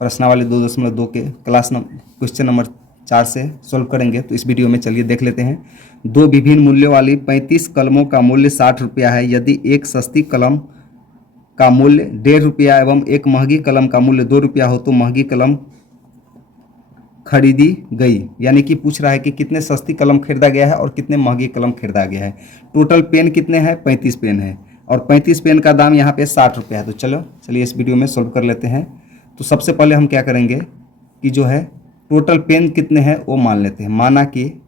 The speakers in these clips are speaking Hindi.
प्रश्नावली 2.2 के क्लास क्वेश्चन नंबर 4 से सॉल्व करेंगे। तो इस वीडियो में चलिए देख लेते हैं। दो विभिन्न मूल्यों वाली 35 कलमों का मूल्य 60 रुपया है। यदि एक सस्ती कलम का मूल्य 1.5 रुपया एवं एक महंगी कलम का मूल्य 2 रुपया हो तो महंगी कलम खरीदी गई। यानी कि पूछ रहा है कि कितने सस्ती कलम खरीदा गया है और कितने महंगी कलम खरीदा गया है। टोटल पेन कितने हैं? 35 पेन है और 35 पेन का दाम यहाँ पे 60 रुपया है। तो चलिए इस वीडियो में सॉल्व कर लेते हैं। तो सबसे पहले हम क्या करेंगे कि जो है टोटल पेन कितने हैं वो मान लेते हैं। माना कि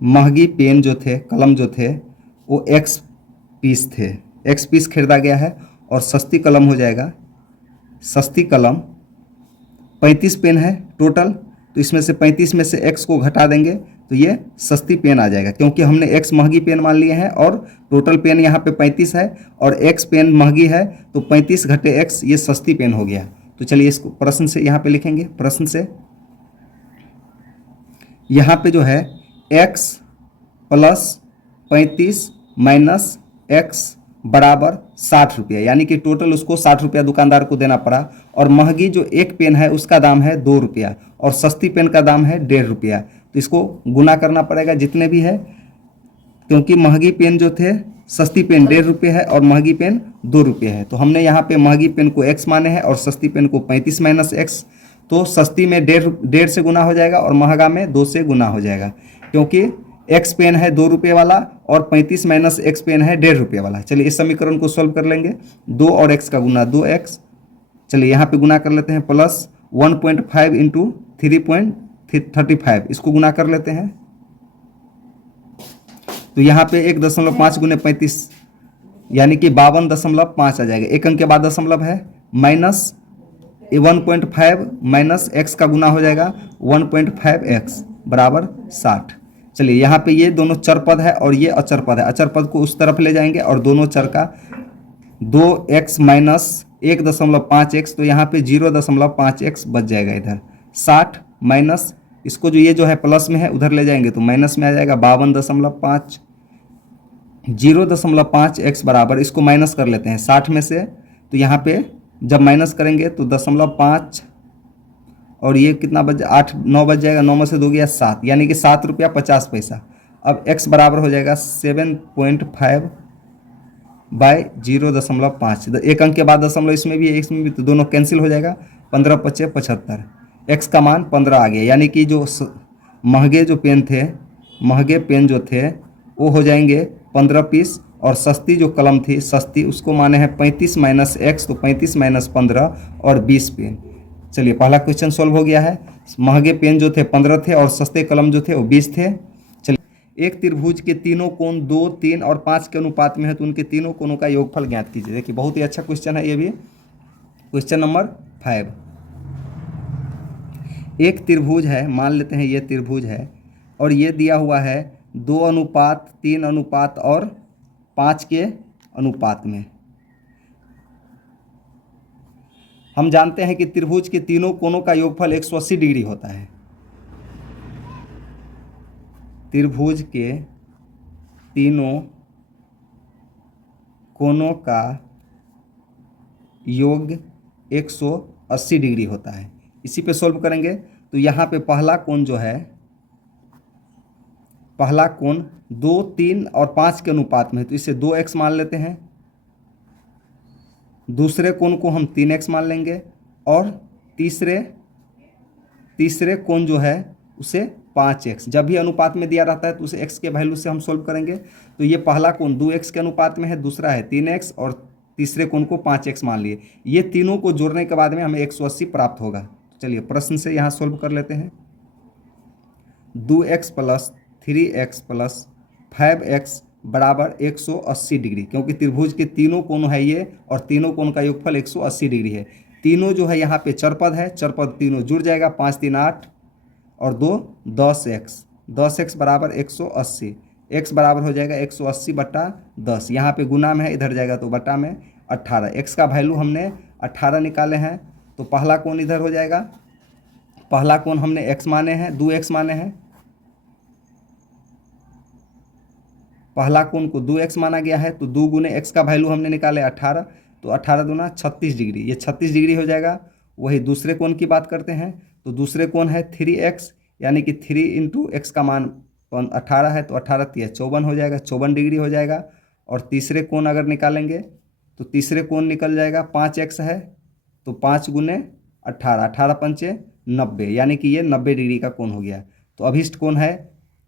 महंगी पेन जो थे, कलम जो थे वो x पीस थे, x पीस खरीदा गया है और सस्ती कलम हो जाएगा, सस्ती कलम 35 पेन है टोटल। तो इसमें से 35 में से x को घटा देंगे तो ये सस्ती पेन आ जाएगा, क्योंकि हमने x महंगी पेन मान लिए हैं और टोटल पेन यहाँ पे 35 है और x पेन महंगी है तो 35 घटे x ये सस्ती पेन हो गया। तो चलिए इसको प्रश्न से यहाँ पे लिखेंगे। प्रश्न से यहाँ पे जो है x प्लस 35 माइनस x बराबर 60 रुपया, यानी कि टोटल उसको 60 रुपया दुकानदार को देना पड़ा। और महंगी जो एक पेन है उसका दाम है 2 रुपया और सस्ती पेन का दाम है 1.5 रुपया। तो इसको गुना करना पड़ेगा जितने भी है, क्योंकि महंगी पेन जो थे, सस्ती पेन 1.5 रुपये है और महंगी पेन 2 रुपये है। तो हमने यहाँ पे महंगी पेन को x माने हैं और सस्ती पेन को 35 माइनस x। तो सस्ती में 1.5 से गुना हो जाएगा और महंगा में 2 से गुना हो जाएगा, क्योंकि x पेन है 2 रुपये वाला और 35 माइनस x पेन है 1.5 रुपये वाला। चलिए इस समीकरण को सॉल्व कर लेंगे। 2 और x का गुना 2x। चलिए यहाँ पे गुना कर लेते हैं, प्लस 1.5 इंटू 3.35, इसको गुना कर लेते हैं। तो यहाँ पे 1.5 गुने 35 यानी कि 52.5 आ जाएगा। एक अंक के बाद दशमलव है, माइनस 1.5 माइनस x का गुना हो जाएगा 1.5x बराबर 60। चलिए यहाँ पे ये दोनों चर पद है और ये अचर पद है। अचर पद को उस तरफ ले जाएंगे और दोनों चर का 2x माइनस 1.5x, तो यहाँ पे 0.5x बच जाएगा। इधर 60 माइनस इसको जो है प्लस में है उधर ले जाएंगे तो माइनस में आ जाएगा 52.5। 0.5x बराबर, इसको माइनस कर लेते हैं 60 में से, तो यहाँ पे जब माइनस करेंगे तो 0.5 और ये कितना बच, 8 9 बच जाएगा। 9 में से 2 गया 7, यानी कि 7 रुपया 50 पैसा। अब x बराबर हो जाएगा 7.5 बाय 0.5। एक अंक के बाद दशमलव इसमें भी है, इसमें भी, तो दोनों कैंसिल हो जाएगा। 15 पचे 75, x का मान 15 आ गया। यानी कि जो महंगे जो पेन थे, महंगे पेन जो थे वो हो जाएंगे 15 पीस और सस्ती जो कलम थी, सस्ती, उसको माने हैं 35 माइनस x, तो 35 माइनस 15 और 20 पेन। चलिए पहला क्वेश्चन सॉल्व हो गया है। महंगे पेन जो थे 15 थे और सस्ते कलम जो थे वो 20 थे। चलिए एक त्रिभुज के तीनों कोण 2, 3 और 5 के अनुपात में है तो उनके तीनों कोणों का योगफल ज्ञात कीजिए। देखिए बहुत ही अच्छा क्वेश्चन है ये भी। क्वेश्चन नंबर 5, एक त्रिभुज है, मान लेते हैं ये त्रिभुज है और ये दिया हुआ है 2 अनुपात 3 अनुपात और 5 के अनुपात में। हम जानते हैं कि त्रिभुज के तीनों कोणों का योगफल 180 डिग्री होता है। त्रिभुज के तीनों कोणों का योग 180 डिग्री होता है। इसी पे सॉल्व करेंगे तो यहाँ पे पहला कोण जो है, पहला कोण 2, 3 और 5 के अनुपात में है तो इसे 2x मान लेते हैं। दूसरे कोण को हम 3x मान लेंगे और तीसरे कोण जो है उसे 5x। जब भी अनुपात में दिया रहता है तो उसे x के वैल्यू से हम सोल्व करेंगे। तो ये पहला कोण 2x के अनुपात में है, दूसरा है 3x और तीसरे कोण को 5x मान लिए। ये तीनों को जोड़ने के बाद में हमें 180 प्राप्त होगा। तो चलिए प्रश्न से यहाँ सोल्व कर लेते हैं। 2x plus 3x plus 5x बराबर 180 डिग्री, क्योंकि त्रिभुज के तीनों कोण है ये और तीनों कोण का योगफल 180 डिग्री है। तीनों जो है यहाँ पे चरपद है, चरपद तीनों जुड़ जाएगा, 5 3 8 और 2 10x। 10x बराबर 180, x बराबर हो जाएगा 180 बटा 10। यहाँ पे गुना में है, इधर जाएगा तो बटा में 18। x का वैल्यू हमने 18 निकाले हैं तो पहला कोण इधर हो जाएगा। पहला कोण हमने x माने हैं, 2x माने हैं, पहला कोण को 2x माना गया है तो 2 गुने x का वैल्यू हमने निकाले 18 तो 18 दूना 36 डिग्री, ये 36 डिग्री हो जाएगा। वही दूसरे कोण की बात करते हैं, तो दूसरे कोण है 3x, यानी कि 3 इंटू एक्स का मान 18 है, तो 18 तिया 54 हो जाएगा, 54 डिग्री हो जाएगा। और तीसरे कोण अगर निकालेंगे तो तीसरे कोण निकल जाएगा 5x है, तो 5 गुने 18, 18 पंचे 90, यानी कि ये 90 डिग्री का कोण हो गया। तो अभिष्ट कोण है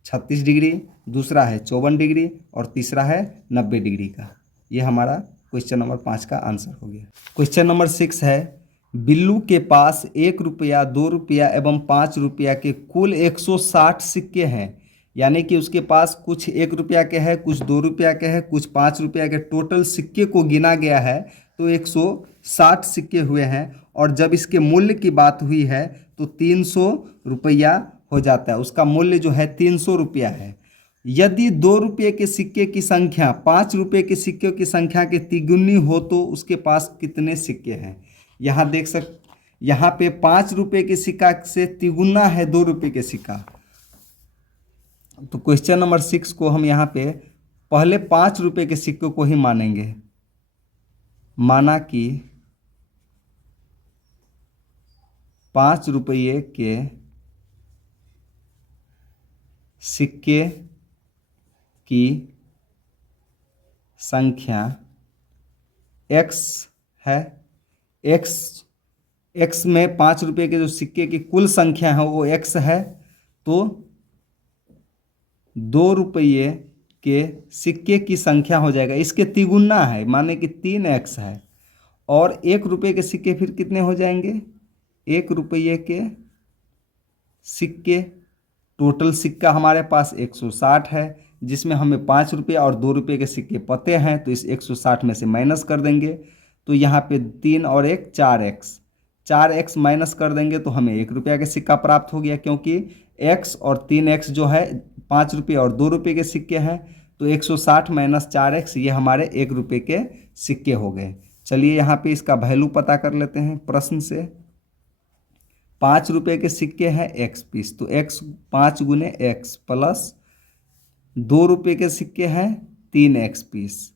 36 डिग्री, दूसरा है 54 डिग्री और तीसरा है 90 डिग्री का। ये हमारा क्वेश्चन नंबर 5 का आंसर हो गया। क्वेश्चन नंबर 6 है, बिल्लू के पास 1 रुपया, 2 रुपया एवं 5 रुपया के कुल 160 सिक्के हैं, यानी कि उसके पास कुछ 1 रुपया के हैं, कुछ 2 रुपया के हैं, कुछ 5 रुपया के, टोटल सिक्के को गिना गया है तो 160 सिक्के हुए हैं। और जब इसके मूल्य की बात हुई है तो 300 रुपया हो जाता है, उसका मूल्य जो है 300 रुपया है। यदि 2 रुपये के सिक्के की संख्या 5 रुपये के सिक्के की संख्या के तिगुनी हो तो उसके पास कितने सिक्के हैं। यहाँ यहाँ पे 5 रुपये के सिक्का से तिगुना है 2 रुपये के सिक्का। तो क्वेश्चन नंबर 6 को हम यहाँ पे पहले 5 रुपये के सिक्के को ही मानेंगे। माना कि 5 रुपये के सिक्के की संख्या x है, x में 5 रुपये के जो सिक्के की कुल संख्या है वो x है, तो 2 रुपये के सिक्के की संख्या हो जाएगा, इसके तिगुना है, माने कि 3x है। और 1 रुपये के सिक्के फिर कितने हो जाएंगे, 1 रुपये के सिक्के, टोटल सिक्का हमारे पास 160 है, जिसमें हमें 5 रुपये और 2 रुपये के सिक्के पते हैं, तो इस 160 में से माइनस कर देंगे। तो यहाँ पे 3 और 1 4x माइनस कर देंगे तो हमें 1 रुपया का सिक्का प्राप्त हो गया, क्योंकि x और 3x जो है 5 रुपये और 2 रुपये के सिक्के हैं। तो 160 माइनस 4x ये हमारे 1 रुपये के सिक्के हो गए। चलिए यहाँ पे इसका वैल्यू पता कर लेते हैं प्रश्न से। 5 रुपये के सिक्के हैं x पीस, तो x 5 गुने x प्लस 2 रुपये के सिक्के हैं 3x पीस,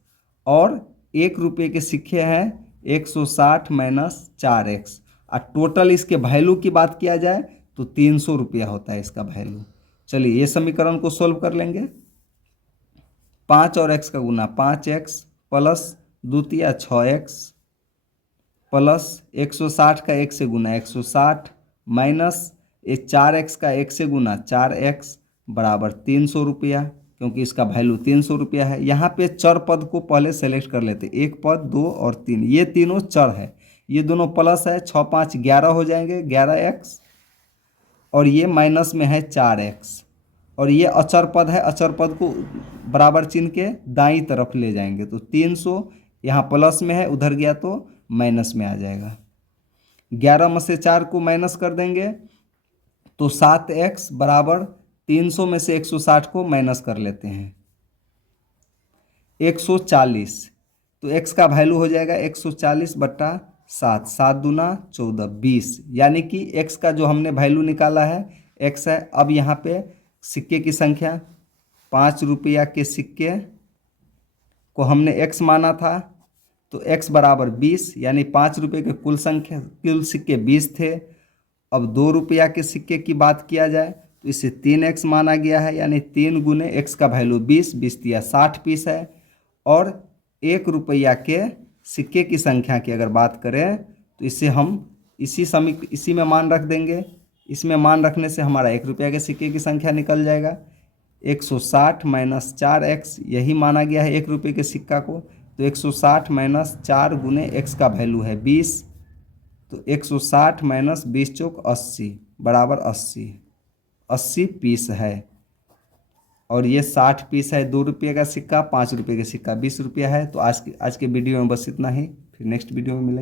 और 1 रुपये के सिक्के हैं 160 माइनस 4x। और टोटल इसके वैल्यू की बात किया जाए तो 300 रुपया होता है इसका वैल्यू। चलिए ये समीकरण को सोल्व कर लेंगे। 5 और x का गुना 5x प्लस 2 तिया 6x प्लस 160 का 1 से गुना 160 माइनस 4x का 1 से गुना 4x बराबर 300 रुपया, क्योंकि इसका वैल्यू 300 रुपया है। यहाँ पे चर पद को पहले सेलेक्ट कर लेते, 1 पद 2 और 3, ये तीनों चर है, ये दोनों प्लस है, 6 5 11 हो जाएंगे, 11x, और ये माइनस में है 4x, और ये अचर पद है, अचर पद को बराबर चिन्ह के दाईं तरफ ले जाएंगे, तो 300 यहाँ प्लस में है, उधर गया तो माइनस में आ जाएगा। 11 में से 4 को माइनस कर देंगे तो 7x बराबर 300 में से 160 को माइनस कर लेते हैं 140, तो x का वैल्यू हो जाएगा 140 बट्टा 7, 7 दूना 14 20, यानी कि x का जो हमने वैल्यू निकाला है x है। अब यहाँ पे सिक्के की संख्या 5 रुपया के सिक्के को हमने x माना था, तो x बराबर 20, यानी 5 रुपये के कुल सिक्के 20 थे। अब 2 रुपया के सिक्के की बात किया जाए तो इसे 3x माना गया है, यानी 3 गुने x का वैल्यू 20, 20 दिया 60 पीस है। और 1 रुपया के सिक्के की संख्या की अगर बात करें तो इसे हम इसी में मान रख देंगे। इसमें मान रखने से हमारा 1 रुपया के सिक्के की संख्या निकल जाएगा। 160 माइनस 4x यही माना गया है 1 रुपये के सिक्का को, तो 160 माइनस 4 गुने x का वैल्यू है 20, तो 160 माइनस 20 चौक 80 बराबर 80 पीस है। और ये 60 पीस है 2 रुपये का सिक्का, 5 रुपये का सिक्का 20 रुपया है। तो आज के वीडियो में बस इतना ही, फिर नेक्स्ट वीडियो में मिलेंगे।